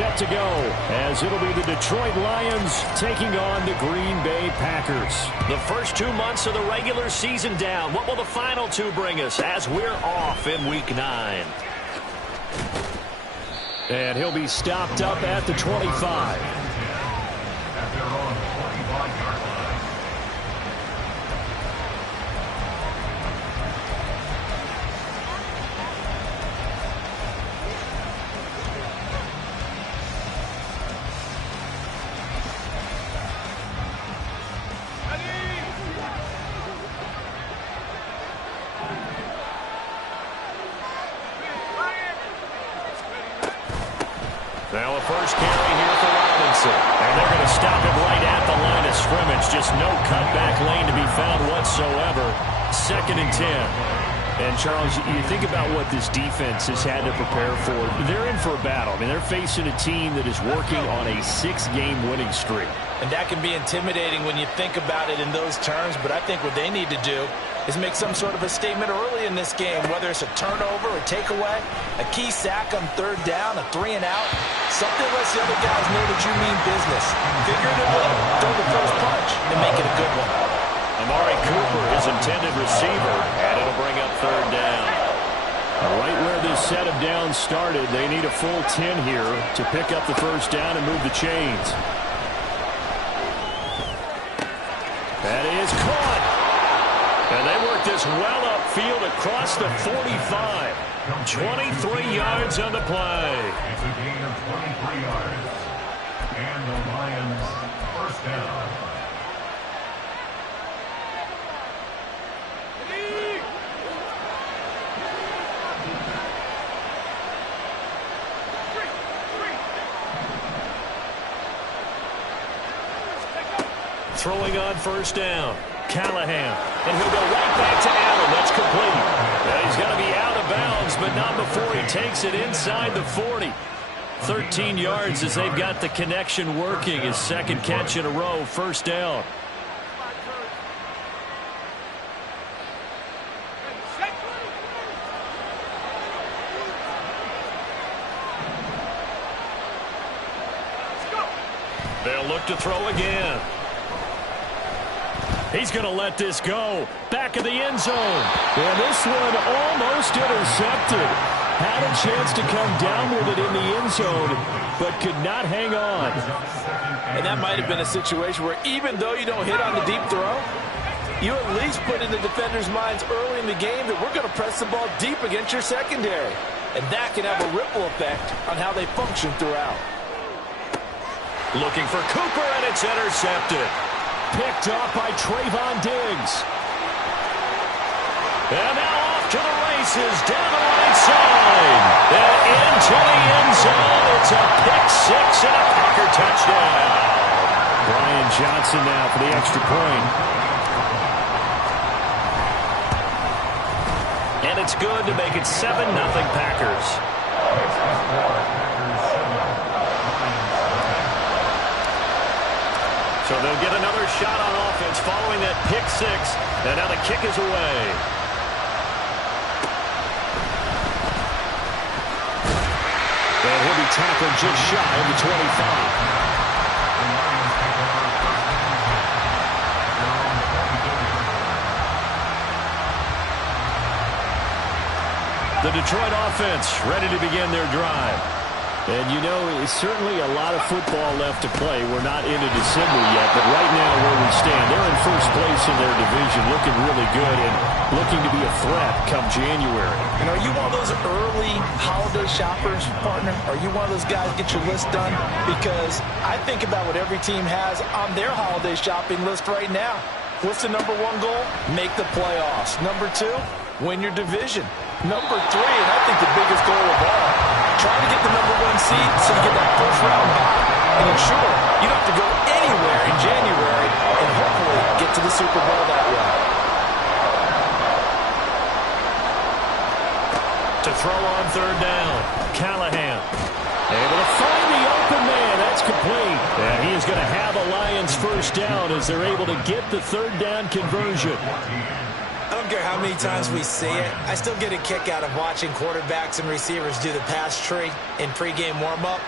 set to go, as it'll be the Detroit Lions taking on the Green Bay Packers. The first 2 months of the regular season down. What will the final two bring us as we're off in Week 9? And he'll be stopped up at the 25. At their own 25-yard line. Now a first carry here for Robinson. And they're going to stop him right at the line of scrimmage. Just no cutback lane to be found whatsoever. 2nd and 10. And, Charles, you think about what this defense has had to prepare for. They're in for a battle. I mean, they're facing a team that is working on a 6-game winning streak. And that can be intimidating when you think about it in those terms. But I think what they need to do is make some sort of a statement early in this game, whether it's a turnover, a takeaway, a key sack on 3rd down, a 3-and-out. Something lets the other guys know that you mean business. Figuratively, throw the first punch and make it a good one. Amari Cooper, his intended receiver, and it'll bring up 3rd down. Right where this set of downs started, they need a full 10 here to pick up the first down and move the chains. That is caught. And they work this well upfield across the 45. 23 yards on the play. It's a gain of 23 yards. And the Lions first down. Throwing on first down. Callahan. And he'll go right back to Allen. That's complete. He's going to be out of bounds, but not before he takes it inside the 40. 13 yards as they've got the connection working. His 2nd catch in a row. First down. They'll look to throw again. He's going to let this go. Back of the end zone. And this one almost intercepted. Had a chance to come down with it in the end zone, but could not hang on. And that might have been a situation where even though you don't hit on the deep throw, you at least put in the defenders' minds early in the game that we're going to press the ball deep against your secondary. And that can have a ripple effect on how they function throughout. Looking for Cooper, and it's intercepted. Picked up by Trayvon Diggs. And now off to the races down the right side. And into the end zone. It's a pick-6 and a Packer touchdown. Brian Johnson now for the extra point. And it's good to make it 7-0 Packers. So they'll get another shot on offense following that pick-6. And now the kick is away. And he'll be tackled just shy of the 25. The Detroit offense ready to begin their drive. And, you know, it's certainly a lot of football left to play. We're not into December yet, but right now where we stand, they're in first place in their division, looking really good and looking to be a threat come January. And are you one of those early holiday shoppers, partner? Are you one of those guys get your list done? Because I think about what every team has on their holiday shopping list right now. What's the number 1 goal? Make the playoffs. Number 2, win your division. Number 3, and I think the biggest goal of all, try to get the number 1 seed so you get that first round bye and ensure you don't have to go anywhere in January and hopefully get to the Super Bowl that way. To throw on 3rd down, Callahan able to find the open man. That's complete. And he is going to have a Lions first down as they're able to get the 3rd down conversion. I don't care how many times we see it. I still get a kick out of watching quarterbacks and receivers do the pass tree in pregame warm-up.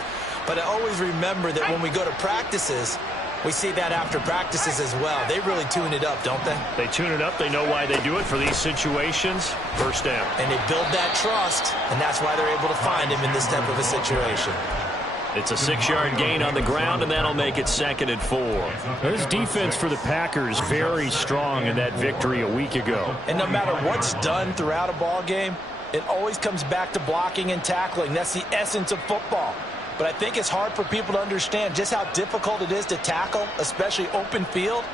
But I always remember that when we go to practices, we see that after practices as well. They really tune it up, don't they? They tune it up. They know why they do it for these situations. First down. And they build that trust, and that's why they're able to find him in this type of a situation. It's a 6-yard gain on the ground, and that'll make it 2nd and 4. This defense for the Packers very strong in that victory a week ago. And no matter what's done throughout a ball game, it always comes back to blocking and tackling. That's the essence of football. But I think it's hard for people to understand just how difficult it is to tackle, especially open field.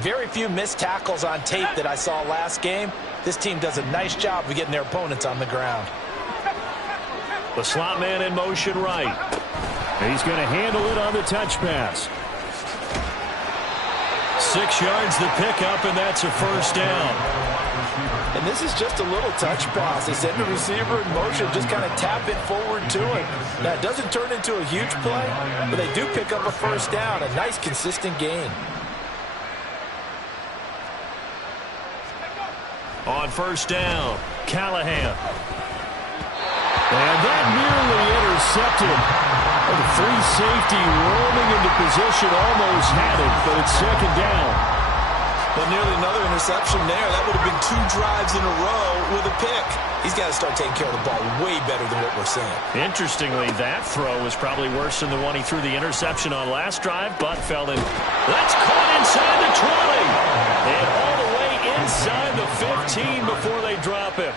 Very few missed tackles on tape that I saw last game. This team does a nice job of getting their opponents on the ground. The slot man in motion right. He's going to handle it on the touch pass. 6 yards the pickup, and that's a first down. And this is just a little touch pass. They send the receiver in motion, just kind of tap it forward to him. Now, it doesn't turn into a huge play, but they do pick up a first down, a nice, consistent gain. On first down, Callahan. And that nearly intercepted. The free safety roaming into position, almost had it, but it's 2nd down. But nearly another interception there. That would have been 2 drives in a row with a pick. He's got to start taking care of the ball way better than what we're seeing. Interestingly, that throw was probably worse than the one he threw the interception on last drive, but fell in. That's caught inside the 20. And all the way inside the 15 before they drop him.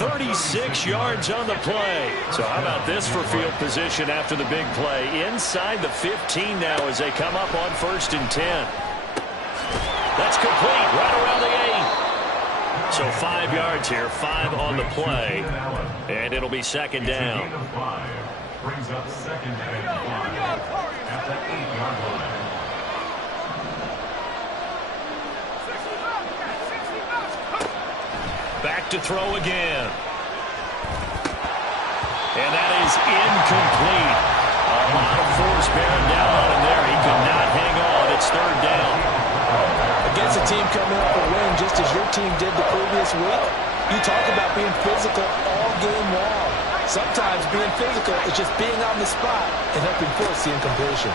36 yards on the play. So how about this for field position after the big play? Inside the 15 now as they come up on 1st and 10. That's complete right around the 8. So 5 yards here, 5 on the play, and it'll be 2nd down. Brings up 2nd and 5 at the 8-yard line. Back to throw again. And that is incomplete. A lot of force bearing down on him there. He could not hang on. It's 3rd down. Against a team coming up a win just as your team did the previous week, you talk about being physical all game long. Sometimes being physical is just being on the spot and helping force the incompletion.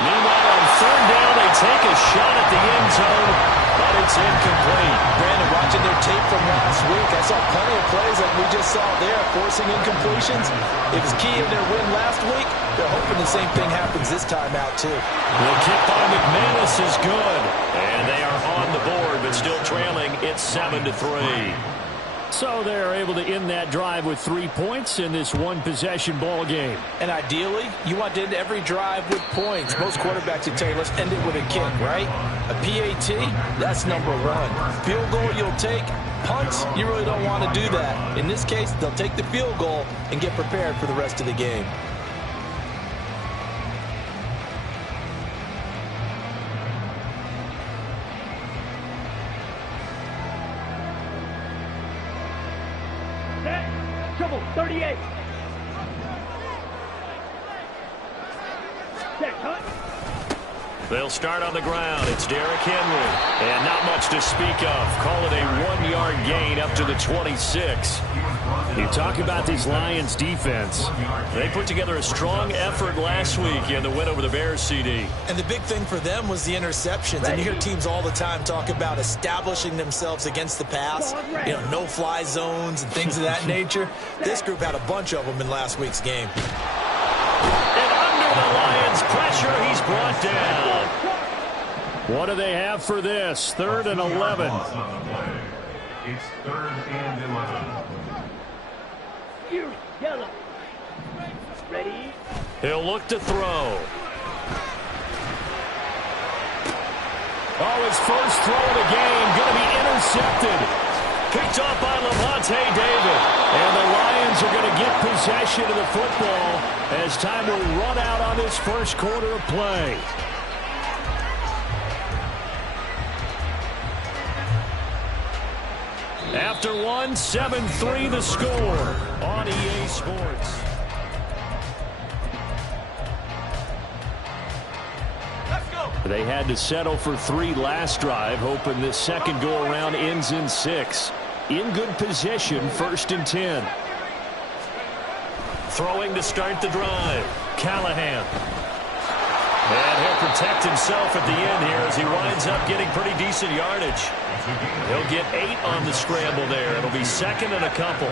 Meanwhile, on 3rd down, they take a shot at the end zone, but it's incomplete. Brandon, watching their tape from last week, I saw plenty of plays like we just saw there, forcing incompletions. It was key in their win last week. They're hoping the same thing happens this time out, too. The kick by McManus is good, and they are on the board, but still trailing. It's 7-3. So they're able to end that drive with 3 points in this one-possession ball game. And ideally, you want to end every drive with points. Most quarterbacks would tell you, let's end it with a kick, right? A PAT, that's number 1. Field goal you'll take. Punts, you really don't want to do that. In this case, they'll take the field goal and get prepared for the rest of the game. Triple 38. They'll start on the ground. It's Derrick Henry. And not much to speak of. Call it a 1-yard gain up to the 26. You talk about this Lions defense. They put together a strong effort last week in the win over the Bears, CD. And the big thing for them was the interceptions. And you hear teams all the time talk about establishing themselves against the pass. You know, no-fly zones and things of that nature. This group had a bunch of them in last week's game. And under the Lions' pressure, he's brought down. What do they have for this? 3rd and 11. It's 3rd and 11. You yellow. Ready? He'll look to throw. Oh, his first throw of the game going to be intercepted. Picked off by Lavonte David. And the Lions are going to get possession of the football as time will run out on this first quarter of play. After 7-3 the score on EA Sports. They had to settle for 3 last drive, hoping this second go-around ends in 6. In good position, 1st and 10. Throwing to start the drive. Callahan. And he'll protect himself at the end here as he winds up getting pretty decent yardage. He'll get 8 on the scramble there. It'll be second and a couple.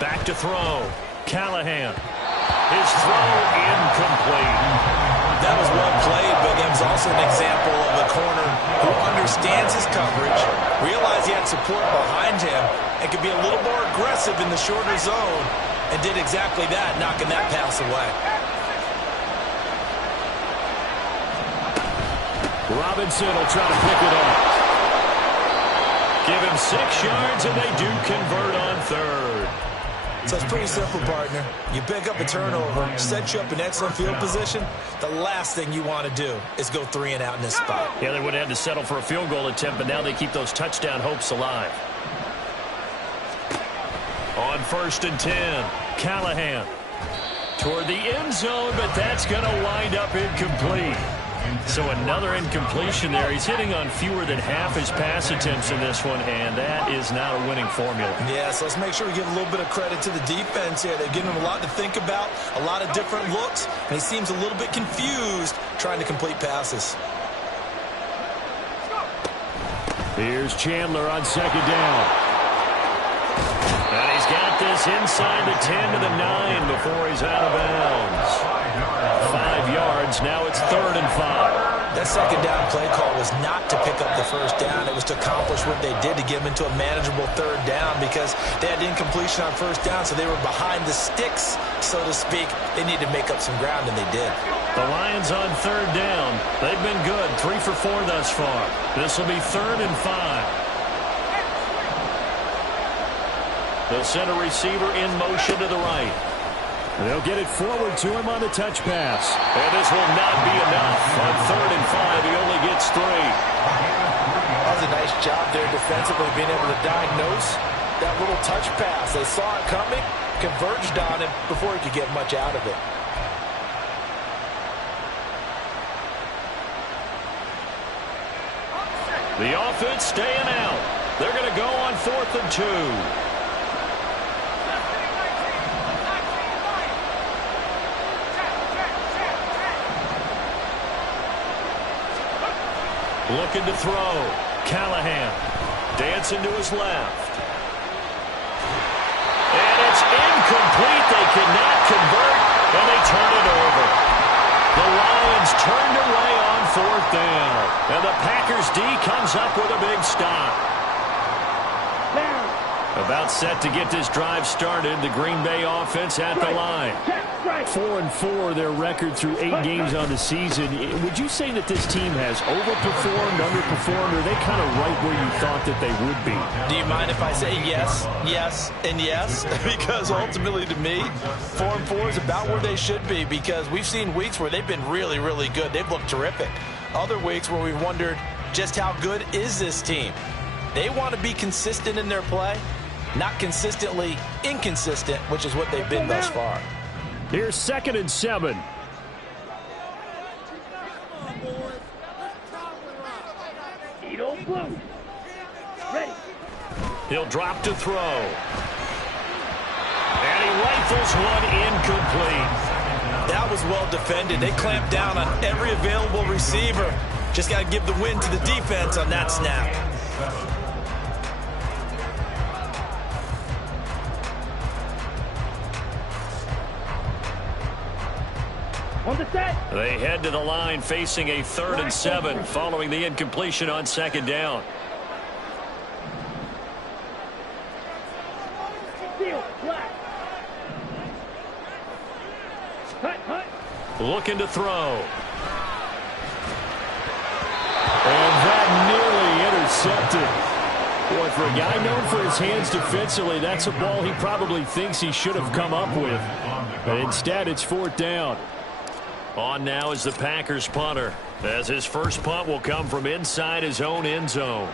Back to throw. Callahan. His throw incomplete. That was well played, but it was also an example of a corner who understands his coverage, realized he had support behind him, and could be a little more aggressive in the shorter zone, and did exactly that, knocking that pass away. Robinson will try to pick it up. Give him 6 yards, and they do convert on third. So it's pretty simple, partner. You pick up a turnover, set you up in excellent field position. The last thing you want to do is go 3 and out in this spot. Yeah, they would have had to settle for a field goal attempt, but now they keep those touchdown hopes alive. On 1st and 10, Callahan toward the end zone, but that's going to wind up incomplete. So another incompletion there. He's hitting on fewer than half his pass attempts in this one, and that is not a winning formula. Yeah, so let's make sure we give a little bit of credit to the defense here. They've given him a lot to think about, a lot of different looks, and he seems a little bit confused trying to complete passes. Here's Chandler on 2nd down. And he's got this inside the 10 to the 9 before he's out of bounds. 5 yards. Now it's 3rd and 5. That 2nd down play call was not to pick up the 1st down. It was to accomplish what they did, to get them into a manageable 3rd down, because they had incompletion on 1st down, so they were behind the sticks, so to speak. They needed to make up some ground, and they did. The Lions on 3rd down. They've been good. 3 for 4 thus far. This will be 3rd and 5. They'll send a receiver in motion to the right. They'll get it forward to him on the touch pass. And this will not be enough. On 3rd and 5, he only gets 3. That was a nice job there defensively, being able to diagnose that little touch pass. They saw it coming, converged on it before he could get much out of it. The offense staying out. They're going to go on 4th and 2. Looking to throw. Callahan dancing to his left. And it's incomplete. They cannot convert, and they turn it over. The Lions turned away on 4th down. And the Packers D comes up with a big stop. About set to get this drive started. The Green Bay offense at the line. 4-4 their record through 8 games on the season. Would you say that this team has overperformed, underperformed, or are they kind of right where you thought that they would be? Do you mind if I say yes, yes, and yes? Because ultimately to me, 4-4 is about where they should be, because we've seen weeks where they've been really, really good. They've looked terrific. Other weeks where we've wondered just how good is this team. They want to be consistent in their play, not consistently inconsistent, which is what they've been thus far. Here's 2nd and 7. Edo Blue. Ready. He'll drop to throw. And he rifles one incomplete. That was well defended. They clamped down on every available receiver. Just got to give the win to the defense on that snap. On the set. They head to the line facing a 3rd and 7 following the incompletion on 2nd down. Seal. Black. Hut. Looking to throw. And that nearly intercepted. Boy, for a guy known for his hands defensively, that's a ball he probably thinks he should have come up with. But instead, it's 4th down. On now is the Packers punter, as his first punt will come from inside his own end zone.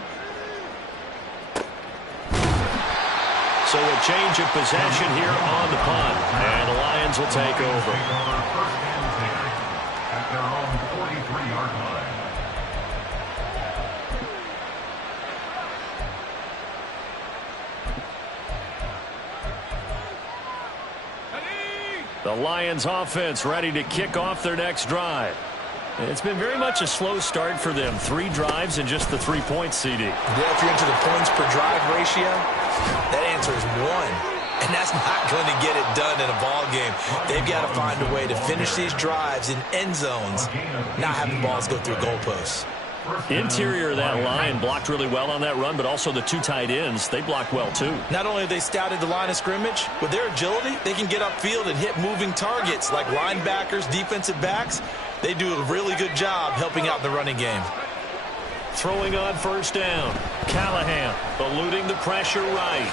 So a change of possession here on the punt, and the Lions will take over. At their own 43-yard line. The Lions offense ready to kick off their next drive. It's been very much a slow start for them. 3 drives and just the 3 points, CD. Yeah, if you're into the points per drive ratio, that answer is 1. And that's not going to get it done in a ball game. They've got to find a way to finish these drives in end zones, not having balls go through goalposts. Interior of that line blocked really well on that run, but also the 2 tight ends, they blocked well too. Not only have they scouted the line of scrimmage, with their agility, they can get upfield and hit moving targets like linebackers, defensive backs. They do a really good job helping out in the running game. Throwing on first down. Callahan eluding the pressure right.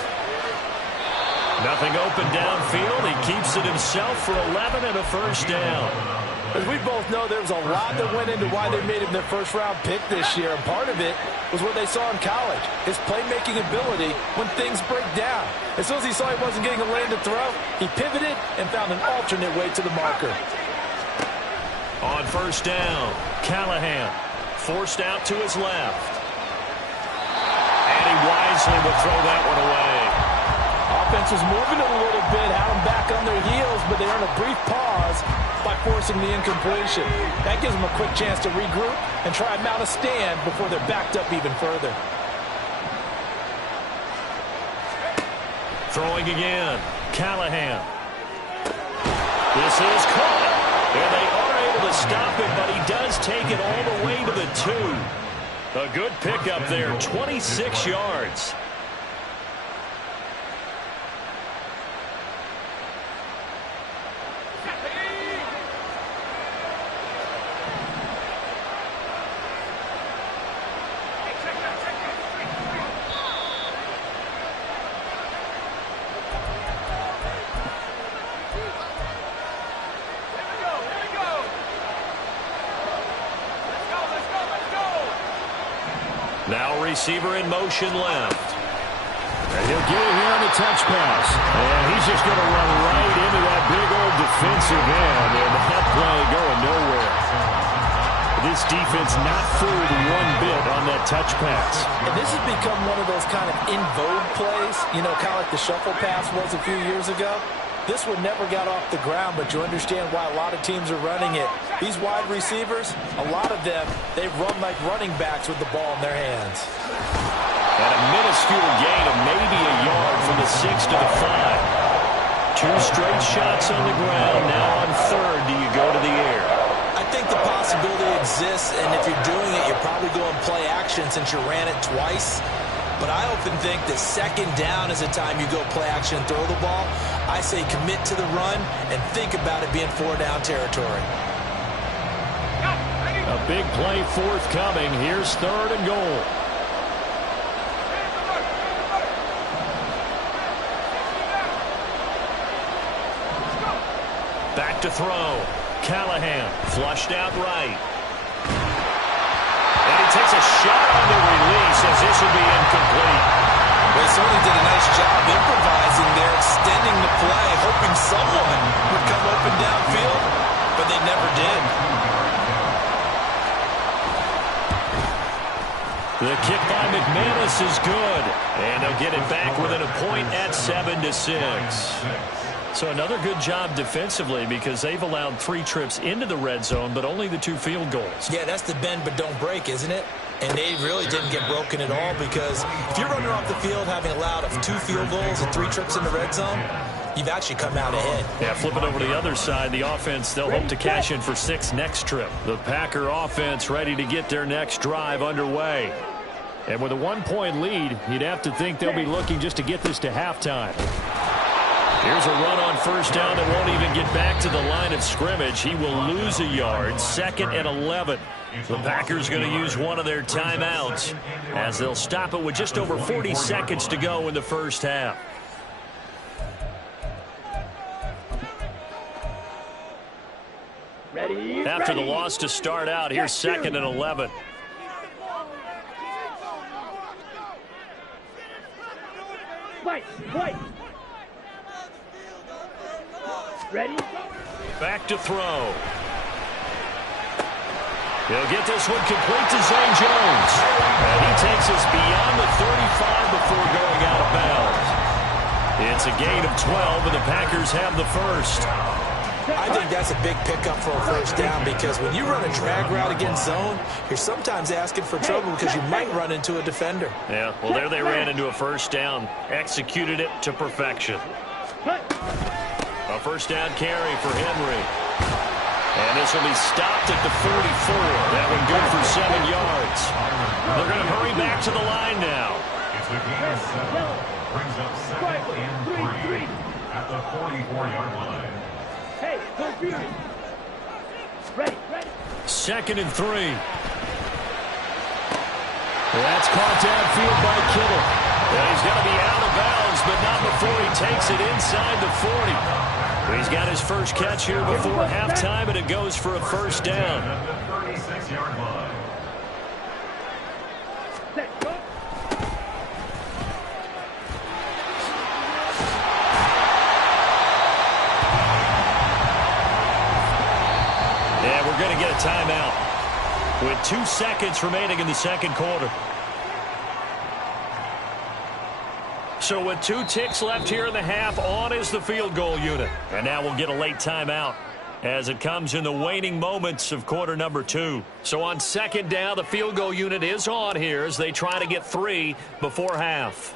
Nothing open downfield. He keeps it himself for 11 and a first down. As we both know, there was a lot that went into why they made him their first-round pick this year, and part of it was what they saw in college, his playmaking ability when things break down. As soon as he saw he wasn't getting a lane to throw, he pivoted and found an alternate way to the marker. On first down, Callahan forced out to his left. And he wisely will throw that one away. Offense was moving it a little bit, had them back on their heels, but they earned a brief pause by forcing the incompletion. That gives them a quick chance to regroup and try and mount a stand before they're backed up even further. Throwing again, Callahan. This is caught. And they are able to stop him, but he does take it all the way to the 2. A good pickup there, 26 yards. Now receiver in motion left. And he'll get it here on the touch pass. And he's just going to run right into that big old defensive end. And that play going nowhere. This defense not fooled one bit on that touch pass. And this has become one of those kind of in vogue plays, you know, kind of like the shuffle pass was a few years ago. This one never got off the ground, but you understand why a lot of teams are running it. These wide receivers, a lot of them, they run like running backs with the ball in their hands. And a minuscule gain of maybe a yard from the 6 to the 5. 2 straight shots on the ground. Now on third, do you go to the air? I think the possibility exists, and if you're doing it, you're probably going play action since you ran it twice. But I often think that second down is the time you go play action and throw the ball. I say commit to the run and think about it being 4-down territory. A big play forthcoming. Here's third and goal. Back to throw. Callahan flushed out right. And he takes a shot on the release as this will be incomplete. They certainly did a nice job improvising there, extending the play, hoping someone would come open downfield, but they never did. The kick by McManus is good. And they'll get it back within a point at 7-6. So another good job defensively because they've allowed 3 trips into the red zone, but only the 2 field goals. Yeah, that's the bend but don't break, isn't it? And they really didn't get broken at all because if you're running off the field having allowed 2 field goals and 3 trips in the red zone, you've actually come out ahead. Yeah, flipping over to the other side, the offense, they'll hope to cash in for 6 next trip. The Packer offense ready to get their next drive underway. And with a 1-point lead, you'd have to think they'll be looking just to get this to halftime. Here's a run on first down that won't even get back to the line of scrimmage. He will lose a yard, 2nd and 11. The Packers going to use one of their timeouts as they'll stop it with just over 40 seconds to go in the first half. Ready, After ready. the loss to start out, here's 2nd and 11. Fight, fight. Ready? Back to throw. He'll get this one complete to Zay Jones. And he takes us beyond the 35 before going out of bounds. It's a gain of 12, and the Packers have the first. I think that's a big pickup for a first down because when you run a drag route against zone, you're sometimes asking for trouble because you might run into a defender. Yeah, well, there they ran into a first down. Executed it to perfection. A first down carry for Henry. And this will be stopped at the 44. That one good for 7 yards. They're going to hurry back to the line now. It's a gain of 7. Brings up 2nd and 3 at the 44-yard line. Hey, go Fury. Ready. 2nd and 3. That's caught downfield by Kittle. Yeah, he's going to be out of bounds, but not before he takes it inside the 40. He's got his first catch here before halftime, and it goes for a first down. At the 36-yard line. Set, go. Yeah, we're going to get a timeout with 2 seconds remaining in the second quarter. So with 2 ticks left here in the half, on is the field goal unit. And now we'll get a late timeout as it comes in the waning moments of quarter number 2. So on second down, the field goal unit is on here as they try to get 3 before half.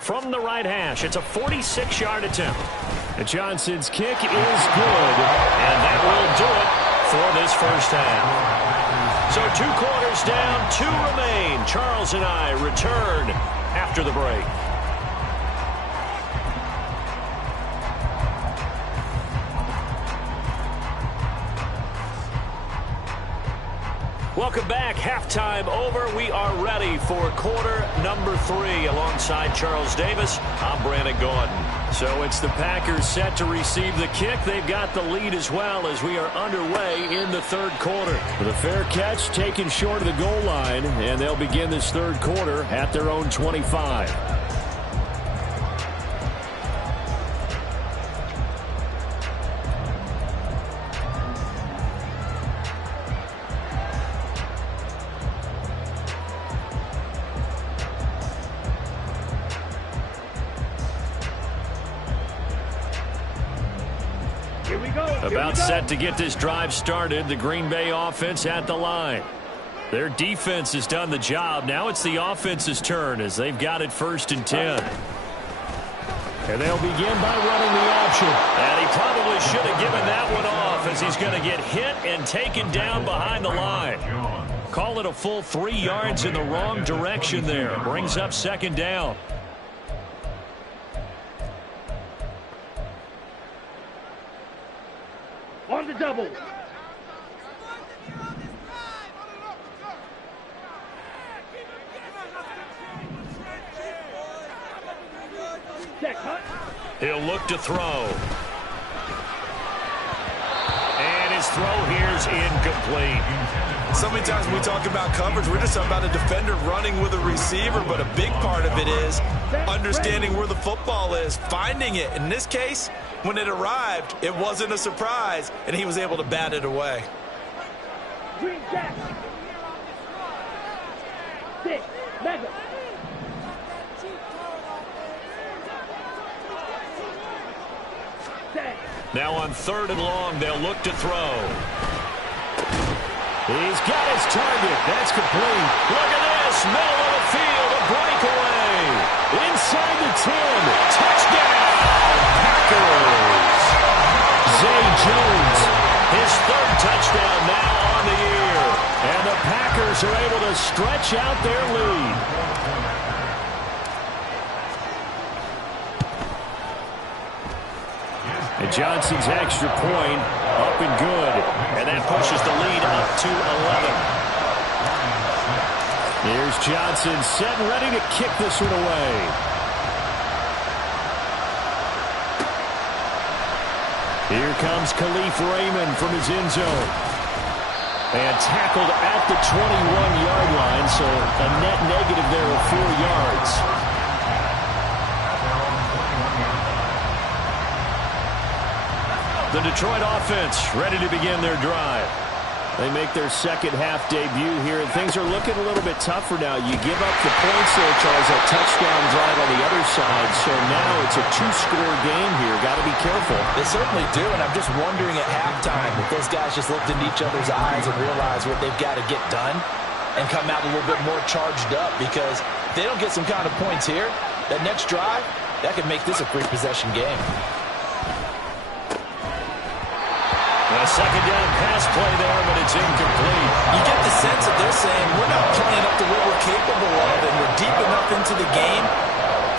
From the right hash, it's a 46-yard attempt. And Johnson's kick is good. And that will do it for this first half. So 2 quarters down, 2 remain. Charles and I return after the break. Welcome back. Halftime over. We are ready for quarter number 3 alongside Charles Davis. I'm Brandon Gordon. So it's the Packers set to receive the kick. They've got the lead as well as we are underway in the third quarter. With a fair catch taken short of the goal line, and they'll begin this third quarter at their own 25. About set to get this drive started. The Green Bay offense at the line. Their defense has done the job. Now it's the offense's turn as they've got it 1st and 10. And they'll begin by running the option. And he probably should have given that one off as he's going to get hit and taken down behind the line. Call it a full 3 yards in the wrong direction there. Brings up 2nd down. On the double. Check, huh? He'll look to throw. And his throw here's incomplete. So many times when we talk about coverage, we're just talking about a defender running with a receiver, but a big part of it is understanding where the football is, finding it. In this case, when it arrived, it wasn't a surprise, and he was able to bat it away. Green jack. 6, mega. Now on 3rd and long, they'll look to throw. He's got his target. That's complete. Look at this. Middle of the field, a breakaway. Inside the 10. Touchdown, Packers. Zay Jones. His 3rd touchdown now on the year. And the Packers are able to stretch out their lead. And Johnson's extra point up and good. And that pushes the lead up to 11. Here's Johnson set and ready to kick this one away. Here comes Khalif Raymond from his end zone. And tackled at the 21-yard line, so a net negative there of 4 yards. The Detroit offense ready to begin their drive. They make their second half debut here, and things are looking a little bit tougher now. You give up the points there, Charles, that touchdown drive on the other side. So now it's a two-score game here. Got to be careful. They certainly do, and I'm just wondering at halftime if those guys just looked into each other's eyes and realized what they've got to get done and come out a little bit more charged up, because if they don't get some kind of points here, that next drive, that could make this a three-possession game. A second down pass play there, but it's incomplete. You get the sense that they're saying we're not playing up to what we're capable of, and we're deep enough into the game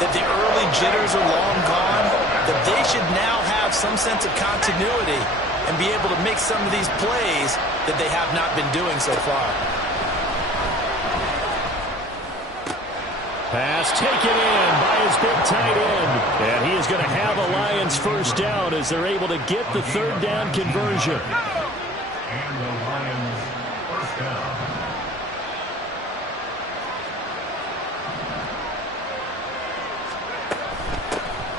that the early jitters are long gone, that they should now have some sense of continuity and be able to make some of these plays that they have not been doing so far. Pass taken in by his big tight end. And he is going to have a Lions first down as they're able to get the third down conversion. And the Lions first down.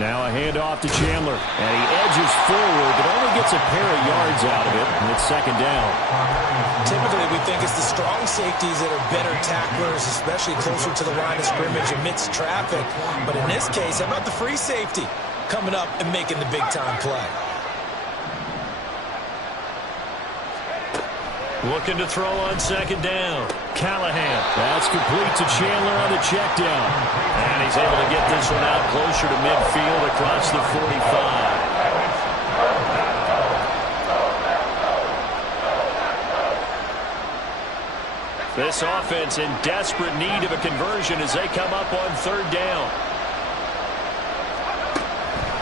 Now a handoff to Chandler. And he edges forward, but only gets a pair of yards out of it. And it's second down. Typically, we think it's the strong safeties that are better tacklers, especially closer to the line of scrimmage amidst traffic. But in this case, how about the free safety coming up and making the big-time play? Looking to throw on second down. Callahan. That's complete to Chandler on the check down. And he's able to get this one out closer to midfield across the 45. This offense in desperate need of a conversion as they come up on third down.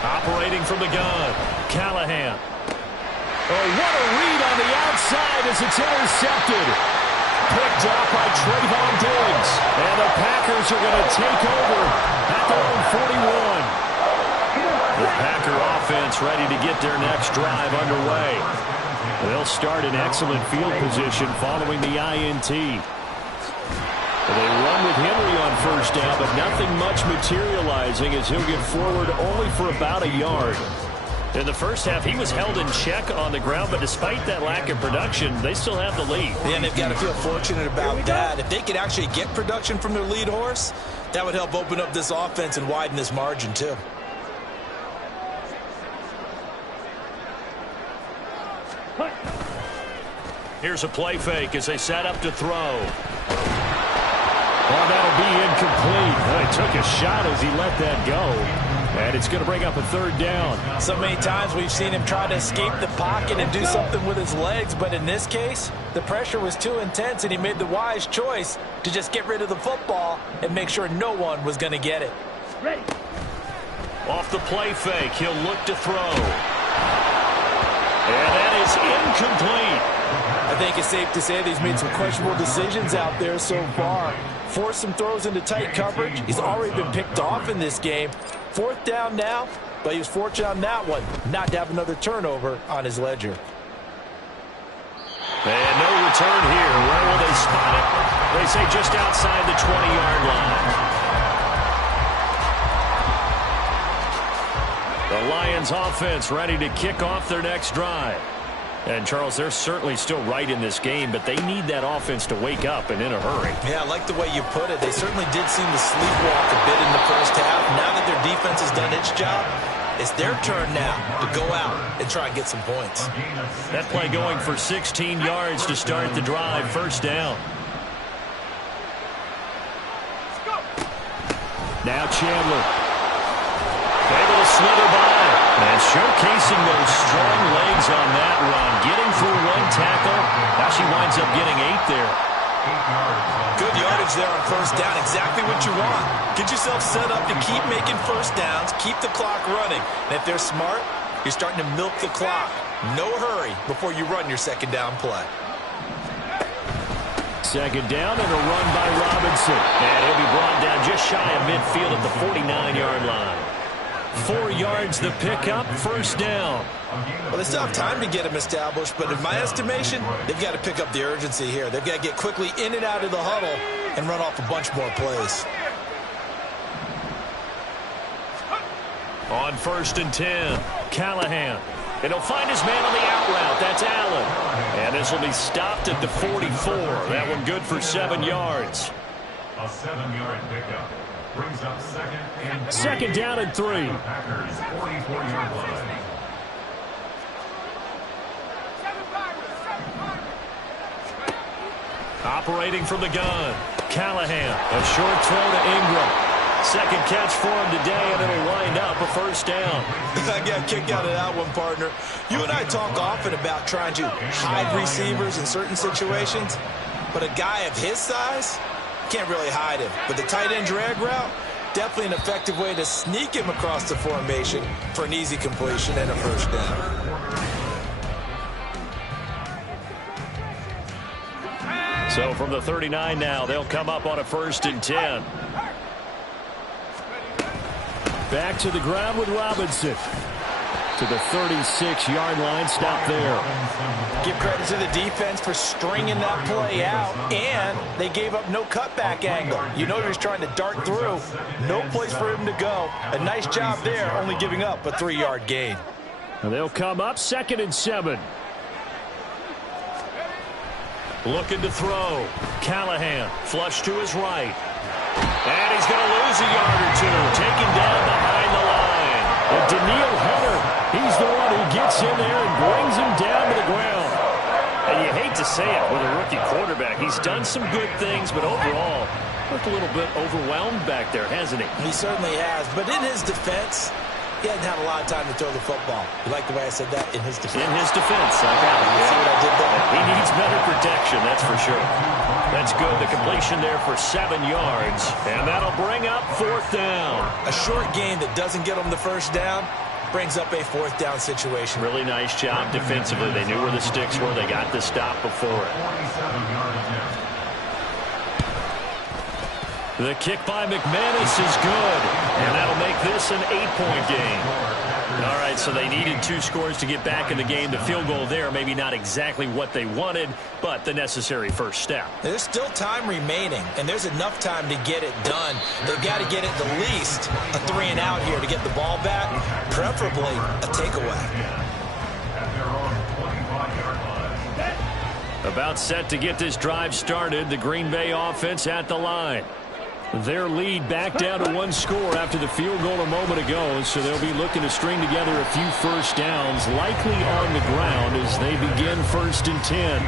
Operating from the gun. Callahan. Oh, what a read on the outside as it's intercepted. Picked up by Trayvon Diggs. And the Packers are going to take over at their own 41. The Packer offense ready to get their next drive underway. They'll start in excellent field position following the INT. They run with Henry on first down, but nothing much materializing as he'll get forward only for about a yard. In the first half, he was held in check on the ground, but despite that lack of production, they still have the lead. Yeah, and they've got to feel fortunate about that. If they could actually get production from their lead horse, that would help open up this offense and widen this margin, too. Here's a play fake as they set up to throw. Oh, that'll be incomplete. He took a shot as he let that go. And it's going to bring up a third down. So many times we've seen him try to escape the pocket and do something with his legs, but in this case, the pressure was too intense and he made the wise choice to just get rid of the football and make sure no one was going to get it. Ready. Off the play fake, he'll look to throw. And that is incomplete. I think it's safe to say that he's made some questionable decisions out there so far. Forced some throws into tight coverage. He's already been picked off in this game. Fourth down now, but he was fortunate on that one not to have another turnover on his ledger. And no return here. Where will they spot it? They say just outside the 20-yard line. The Lions offense ready to kick off their next drive. And, Charles, they're certainly still right in this game, but they need that offense to wake up and in a hurry. Yeah, I like the way you put it. They certainly did seem to sleepwalk a bit in the first half. Now that their defense has done its job, it's their turn now to go out and try and get some points. That play going for 16 yards to start the drive. First down. Now Chandler. Able to slither by. And showcasing those strong legs on that run. Getting through one tackle. Now she winds up getting 8 there. Good yardage there on first down. Exactly what you want. Get yourself set up to keep making first downs. Keep the clock running. And if they're smart, you're starting to milk the clock. No hurry before you run your second down play. Second down and a run by Robinson. And he'll be brought down just shy of midfield at the 49-yard line. 4 yards the pickup, first down. Well, they still have time to get him established, but in my estimation, they've got to pick up the urgency here. They've got to get quickly in and out of the huddle and run off a bunch more plays. On 1st and 10, Callahan. And he'll find his man on the out route. That's Allen. And this will be stopped at the 44. That one good for 7 yards. A 7-yard pickup brings up Second down and 3. Packers 44-yard line. Operating from the gun, Callahan. A short throw to Ingram. Second catch for him today, and it'll wind up a first down. I got a kick out of that one, partner. You and I talk often about trying to hide receivers in certain situations, but a guy of his size can't really hide him. But the tight end drag route, definitely an effective way to sneak him across the formation for an easy completion and a first down. So from the 39 now, they'll come up on a 1st and 10. Back to the ground with Robinson. To the 36-yard line. Stop there. Give credit to the defense for stringing that play out, and they gave up no cutback angle. You know he was trying to dart through. No place for him to go. A nice job there, only giving up a 3-yard gain. And they'll come up 2nd and 7. Looking to throw. Callahan, flush to his right. And he's going to lose a yard or two. Taken down behind the line. And Danielle Hunter, he's the one who gets in there and brings him down to the ground. And you hate to say it with a rookie quarterback. He's done some good things, but overall, looked a little bit overwhelmed back there, hasn't he? He certainly has. But in his defense, he hasn't had a lot of time to throw the football. You like the way I said that? In his defense. In his defense. I got it. You see what I did there? He needs better protection, that's for sure. That's good. The completion there for 7 yards. And that'll bring up 4th down. A short gain that doesn't get him the first down brings up a 4th down situation. Really nice job defensively. They knew where the sticks were. They got the stop before it. 47-yard attempt. The kick by McManus is good. And that'll make this an 8-point game. All right, so they needed 2 scores to get back in the game. The field goal there, maybe not exactly what they wanted, but the necessary first step. There's still time remaining, and there's enough time to get it done. They've got to get it the least a 3 and out here to get the ball back, preferably a takeaway. At their own 25-yard line. About set to get this drive started. The Green Bay offense at the line. Their lead back down to 1 score after the field goal a moment ago, so they'll be looking to string together a few first downs, likely on the ground as they begin 1st and 10.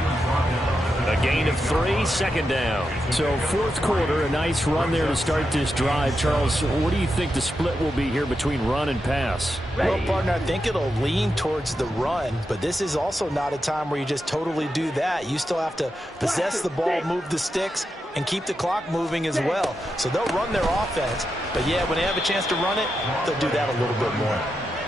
A gain of 3, 2nd down. So 4th quarter, a nice run there to start this drive. Charles, what do you think the split will be here between run and pass? Well, partner, I think it'll lean towards the run, but this is also not a time where you just totally do that. You still have to possess the ball, move the sticks, and keep the clock moving as well. So they'll run their offense, but yeah, when they have a chance to run it, they'll do that a little bit more.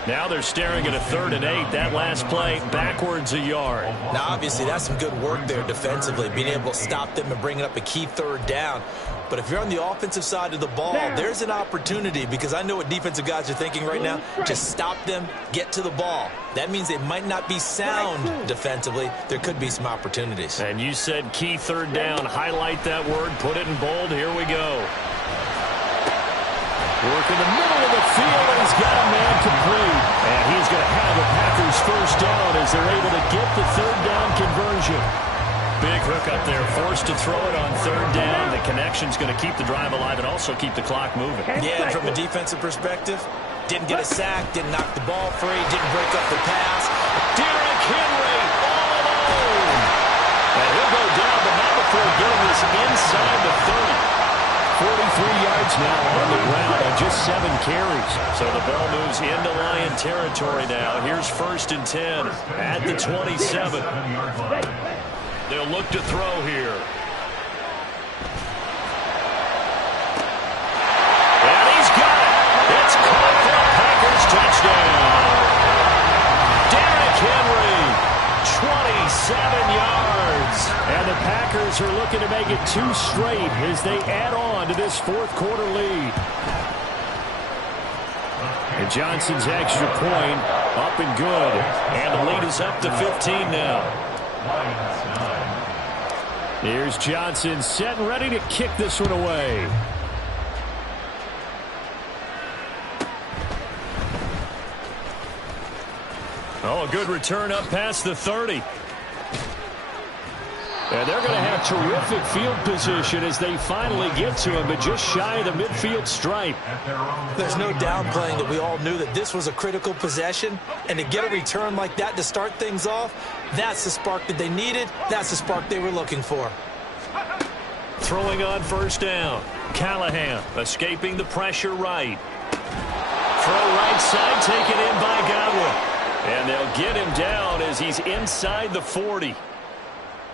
Now they're staring at a 3rd and 8. That last play, backwards a yard. Now, obviously, that's some good work there defensively, being able to stop them and bringing up a key 3rd down. But if you're on the offensive side of the ball, there's an opportunity, because I know what defensive guys are thinking right now. Just stop them, get to the ball. That means they might not be sound defensively. There could be some opportunities. And you said key 3rd down. Highlight that word. Put it in bold. Here we go. Work in the middle of the field, and he's got a man complete. And he's going to have the Packers first down as they're able to get the 3rd down conversion. Big hook up there, forced to throw it on 3rd down. The connection's going to keep the drive alive and also keep the clock moving. Yeah, and from a defensive perspective, didn't get a sack, didn't knock the ball free, didn't break up the pass. Derrick Henry all alone. And he'll go down, but not before getting this inside the 30. 43 yards now on the ground on just 7 carries. So the ball moves into Lion territory now. Here's 1st and 10 at the 27. They'll look to throw here. And he's got it. It's caught for a Packers touchdown. Derrick Henry, 27 yards. And the Packers are looking to make it 2 straight as they add on to this 4th quarter lead. And Johnson's extra point up and good. And the lead is up to 15 now. Here's Johnson set and ready to kick this one away. Oh, a good return up past the 30. And they're going to have terrific field position as they finally get to him, but just shy of the midfield stripe. There's no downplaying that we all knew that this was a critical possession, and to get a return like that to start things off, that's the spark that they needed. That's the spark they were looking for. Throwing on first down. Callahan escaping the pressure right. Throw right side, taken in by Godwin. And they'll get him down as he's inside the 40.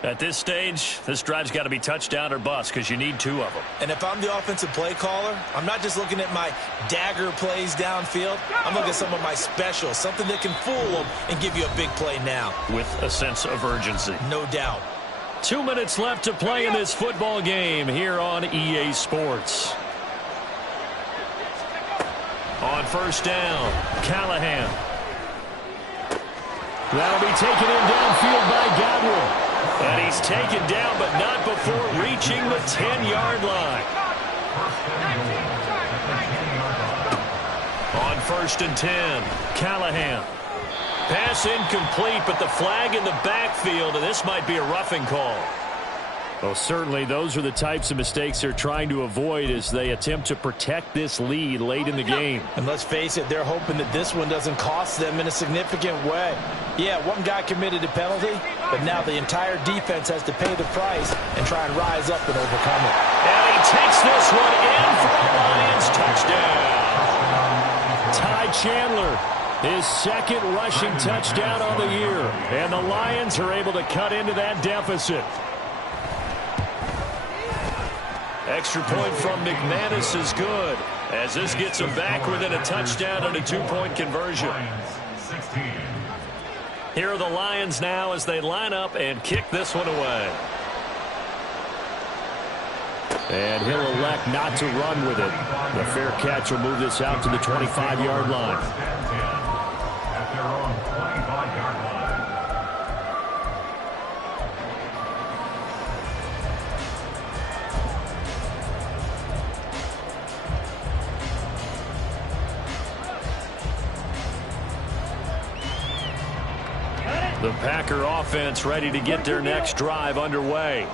At this stage, this drive's got to be touchdown or bust because you need 2 of them. And if I'm the offensive play caller, I'm not just looking at my dagger plays downfield. I'm looking at some of my specials, something that can fool them and give you a big play now. With a sense of urgency. No doubt. 2 minutes left to play in this football game here on EA Sports. On first down, Callahan. That'll be taken in downfield by Godwin. And he's taken down, but not before reaching the 10-yard line. On first and 10, Callahan. Pass incomplete, but the flag in the backfield, and this might be a roughing call. Well, certainly those are the types of mistakes they're trying to avoid as they attempt to protect this lead late in the game. And let's face it, they're hoping that this one doesn't cost them in a significant way. Yeah, one guy committed a penalty, but now the entire defense has to pay the price and try and rise up and overcome it. And he takes this one in for a Lions touchdown. Ty Chandler, his second rushing touchdown on the year. And the Lions are able to cut into that deficit. Extra point from McManus is good, as this gets them back within a touchdown and a 2-point conversion. Here are the Lions now as they line up and kick this one away. And he'll elect not to run with it. The fair catch will move this out to the 25-yard line. At their own 25-yard line. The Packer offense ready to get their next drive underway.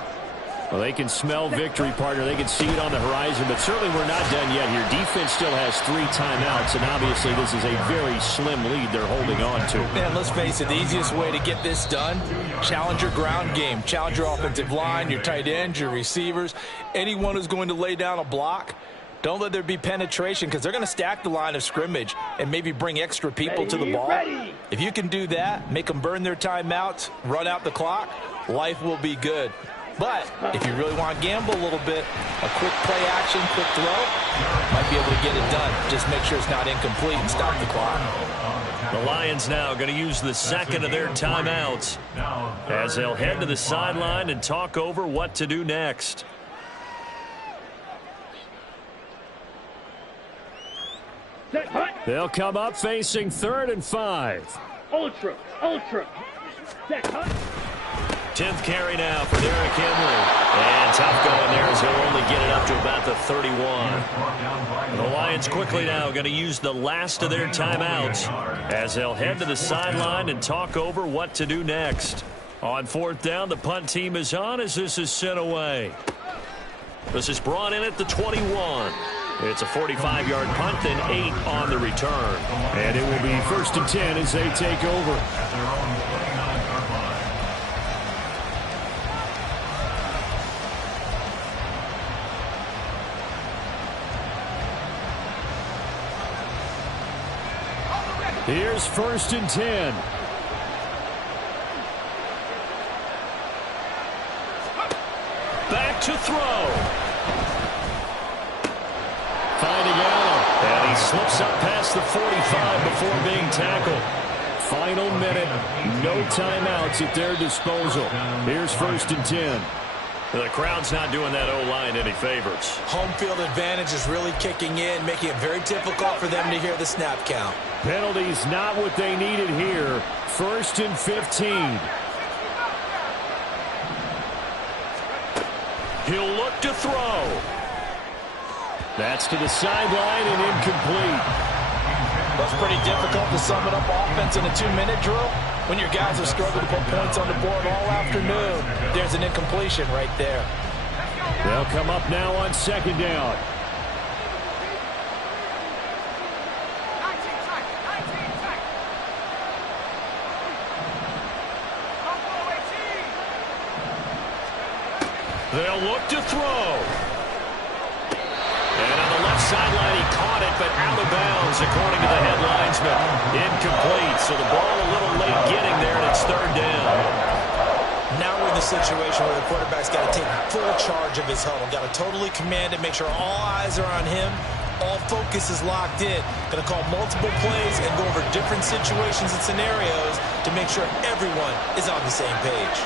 Well, they can smell victory, partner. They can see it on the horizon, but certainly we're not done yet here. Defense still has 3 timeouts, and obviously this is a very slim lead they're holding on to. Man, let's face it, the easiest way to get this done, challenge your ground game. Challenge your offensive line, your tight ends, your receivers, anyone who's going to lay down a block. Don't let there be penetration because they're going to stack the line of scrimmage and maybe bring extra people to the ball. If you can do that, make them burn their timeouts, run out the clock, life will be good. But if you really want to gamble a little bit, a quick play action, quick throw, might be able to get it done. Just make sure it's not incomplete and stop the clock. The Lions now going to use the second of their timeouts as they'll head to the sideline and talk over what to do next. They'll come up facing 3rd and 5. Ultra. Set, hunt. 10th carry now for Derrick Henry. And tough going there as he'll only get it up to about the 31. The Lions quickly now going to use the last of their timeouts as they'll head to the sideline and talk over what to do next. On 4th down, the punt team is on as this is sent away. This is brought in at the 21. It's a 45-yard punt, then 8 on the return. And it will be 1st and 10 as they take over. Here's 1st and 10. Back to throw. Finding Allen, and he slips up past the 45 before being tackled. Final minute, no timeouts at their disposal. Here's 1st and 10. The crowd's not doing that O-line any favors. Home field advantage is really kicking in, making it very difficult for them to hear the snap count. Penalties not what they needed here. 1st and 15. He'll look to throw. That's to the sideline and incomplete. Well, it's pretty difficult to sum it up offense in a 2-minute drill when your guys have struggled to put points on the board all afternoon. There's an incompletion right there. They'll come up now on second down. They'll look to throw. And on the left sideline, he caught it, but out of bounds, according to the headlines, but incomplete. So the ball a little late getting there, and it's third down. Now we're in the situation where the quarterback's got to take full charge of his huddle. Got to totally command it, make sure all eyes are on him. All focus is locked in. Going to call multiple plays and go over different situations and scenarios to make sure everyone is on the same page.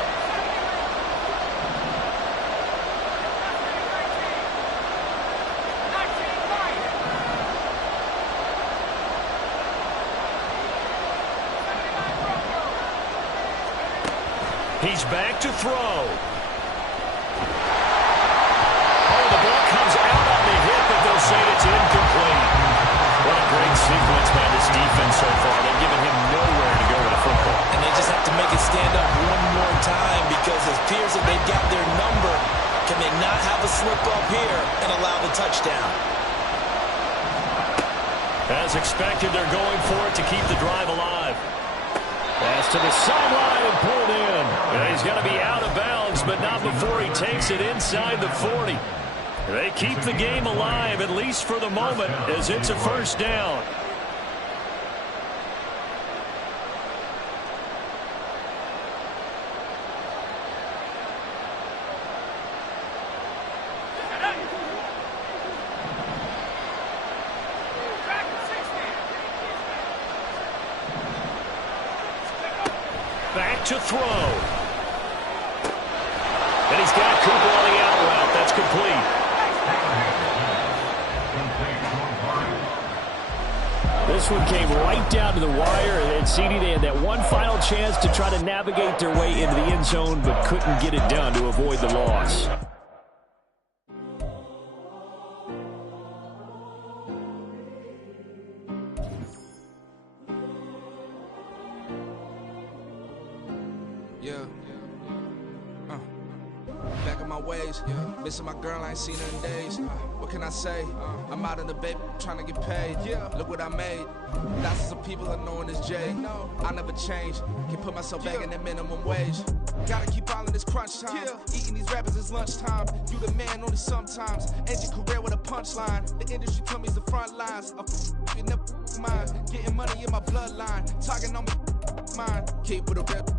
He's back to throw. Oh, the ball comes out on the hip, but they'll say it's incomplete. What a great sequence by this defense so far. They've given him nowhere to go with the football. And they just have to make it stand up one more time because it appears that they've got their number. Can they not have a slip up here and allow the touchdown? As expected, they're going for it to keep the drive alive. Pass to the sideline and pulled in. And he's going to be out of bounds, but not before he takes it inside the 40. They keep the game alive, at least for the moment, as it's a first down. Back to throw. And he's got Cooper on the out route. That's complete. This one came right down to the wire, and CD, they had that one final chance to try to navigate their way into the end zone, but couldn't get it done to avoid the loss. Back in my ways, missing my girl, I ain't seen her in days. What can I say? I'm out in the baby, trying to get paid. Look what I made. Thousands of people are knowing this Jay. I never change. Can put myself back in that minimum wage. Gotta keep all in this crunch time. Eating these rappers is lunchtime. You the man only sometimes. End your career with a punchline. The industry told me the front lines. You never mind. Getting money in my bloodline. Talking on my mind. Keep with a rep.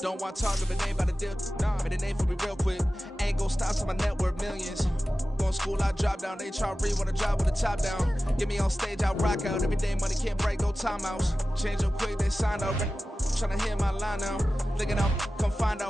Don't want to talk if it ain't about a deal. Made a name for me real quick. Ain't gon' stop till my net worth millions. Going school, I drop down. They try to read when I drop with the top down. Get me on stage, I rock out. Every day money can't break, no timeouts. Change up quick, they sign up. Tryna hear my line now. Thinking I'm come find out.